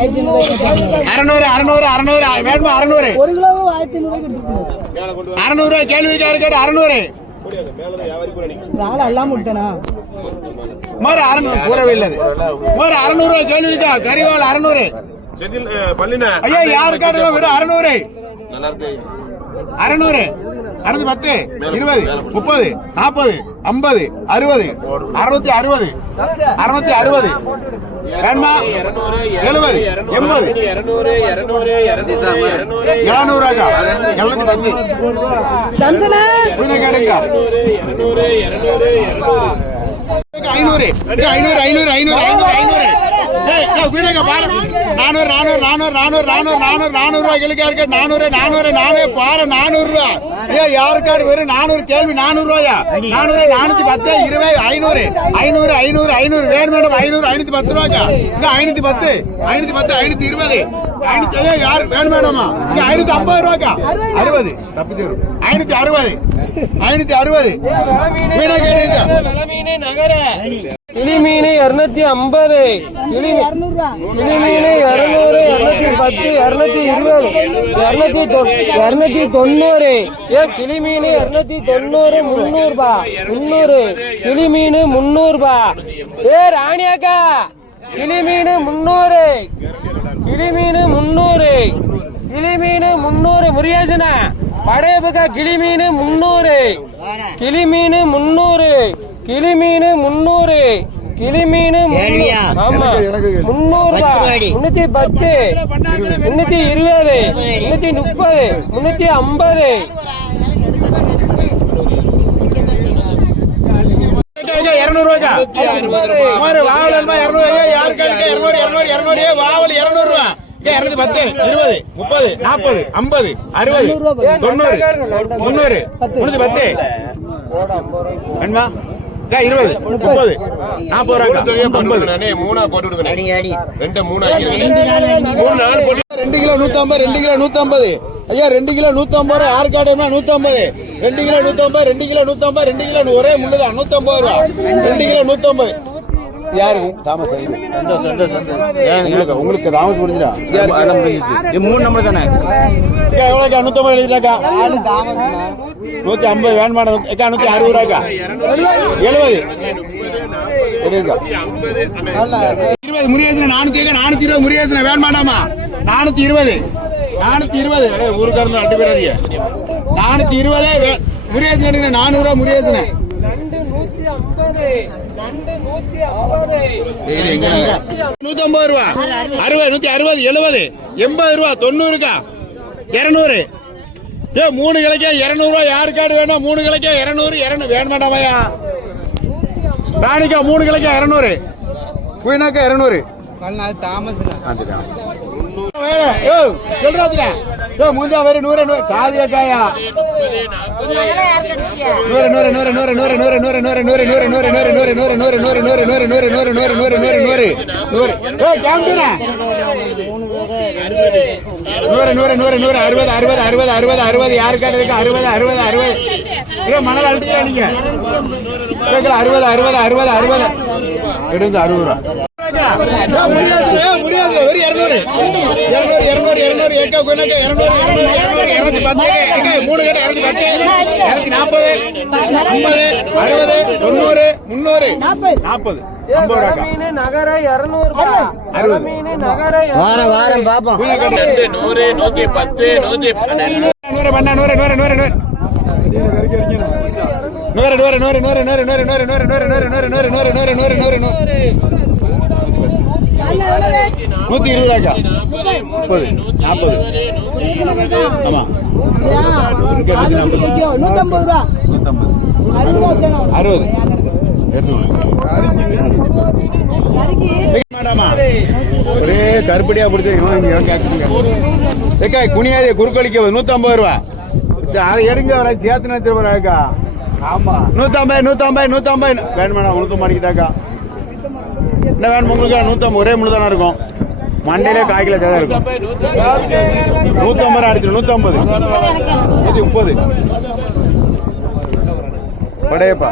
600 600 600 வேணுமா 600 ஒரு கிலோ 1500 600 கேள்வி இருக்காரு 600 எல்லாம் விட்டனா மாறு 600 கூறவே இல்ல மாறு 600 கேள்வி இருக்கா கரிவாள் 600 ஐயா யாருக்காரு வெறும் 600 நல்லா இருக்கு 600 610 20 30 40 50 60 660 660 வேணுமா 70 80 710 சம்சனா கேடுங்க 500 500 500 500 500 யாருக்காரு வெறும் 400 கேள்வி 400 ரூபாயா 400 410 20 500 500 500 500 வேணும் மேடம் 500 510 ரூபாய்க்கா இங்க 510 510 520 யாரு வேணும் மேடமா இங்க 550 ரூபாய்க்கா 60 தப்பிச்சு 560 560 மீனா கேடுங்க கிளி மீன் 250 கிளி மீன் 200 210 220 ஏ கிளி மீன் 290 300 ரூபா 300 கிளி மீன் 300 ரூபா ஏ ராணியாக்கா கிளி மீன் 300 கிளி மீன் 300 கிளி மீன் 300 முருகேசனா படையப்பக்கா கிளி மீன் 300 கிளி மீன் 300 கிளி மீன் 300 கிளி மீன் ஆமா 300 310 320 330 350 200 ரூபாய்க்கா வாவல் 200 யாருக்கு 200 200 200 வாவல் 200 ரூபா 210 20 30 40 50 60 90 300 310 வேணுமா 20 30 40 ரூபாய் மூணா போட்டு விடுங்க 2 கிலோ 150 2 கிலோ 150 ஐயா 2 கிலோ 150 ரூபாய் யாரு காட்டுமா 150 2 கிலோ 150 2 கிலோ 150 2 கிலோ ஒரே முள்ளுதான் 150 ரூபா 2 கிலோ 150 யாருக்கு தாமஸ் உங்களுக்கு தாமஸ் முடிஞ்சா 3 நம்பர் தானே எவ்வளோக்கா 150 எழுதிட்டாக்கா 150 வேன் மாடம் 160 ரூபாய்க்கா 70 20 முருகேசன 420 முருகேசன வேன் மாடாமா 420 ஊருக்காரங்க 2 பேர் அதிக 420 முருகேசன 400 ரூபா முருகேசன 150 ரூபா 60 160 70 80 ரூபா 90 200 3 கிலோக்கா 200 ரூபா யாரு கார்டு வேணும் 3 கிலோக்கா 200 வேணும் மாட்டாமையா ராணிக்கா 3 கிலோக்கா 200 குயினாக்கா 200 சொல்றாங்க மூஞ்சா வேறு 100 காதியாக்காயா 60 யாருக்காடு 60 மணல் அழுத்தியா நீங்க 60 எடுங்க 60 ரூபா முடியாது வெறும் 200 ஏக்கா கொனக்க 210 3 கட்ட 210 240 50 60 90 300 40 நகர 200 வாரம் பாப்போம் 100 110 120 ரூபாய்க்கா 30 40 ஆமா 150 ரூபா 60 மேடமா ஒரே கருப்படியா பிடிச்சிருக்கா குனியாதே குறுக்கொலிக்க 150 ரூபா அதை எடுங்க சேர்த்து ரூபாய்க்கா ஆமா 150 வேணும் மேடம் 150 அடிக்கிட்டாக்கா என்ன வேணும் உங்களுக்கு 150 ஒரே முழு தானே இருக்கும் மண்டையிலே காய்கல தான் இருக்கும் 150 அடிச்சு 150 130 படையப்பா